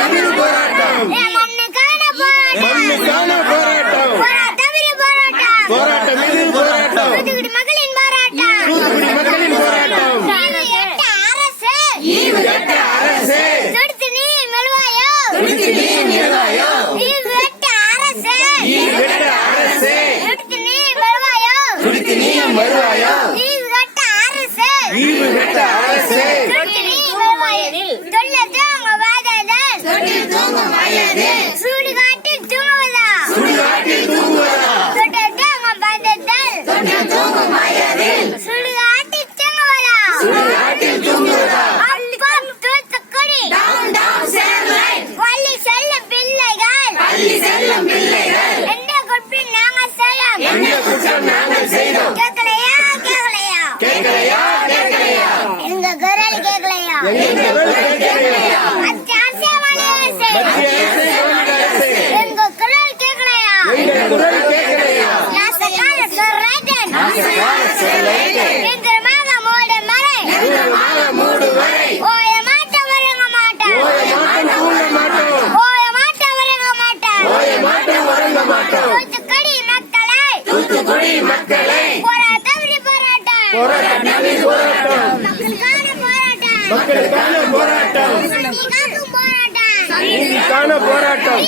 தமிழ் போராட்டம் மண்ணுக்கான போராட்டம் போராட்டம் இது போராட்டம் தூத்துக்குடி மக்களின் போராட்டம் ஈவு கெட்ட அரசு துடித்து நீ மெல்வாயோ ஈவு கெட்ட அரசு ஈவு கெட்ட அரசு சுடுகாட்டில் தூங்குவதா சுடுகாட்டில் தூங்குவதா அப்பம் தூத்துக்குடி பள்ளி செல்லும் பிள்ளைகள் எந்த குற்றம் நாங்கள் செய்தோம் கேட்கலையா எங்க குரல் கேட்கலையா எங்க குரல் கேட்கலையா எந்திரமாக மூடு வரை ஓய மாட்டோம் வருங்க மாட்டோம் தூத்துக்குடி மக்களை போராட்டம் மக்களுக்கான போராட்டம் நீதிக்கான போராட்டம்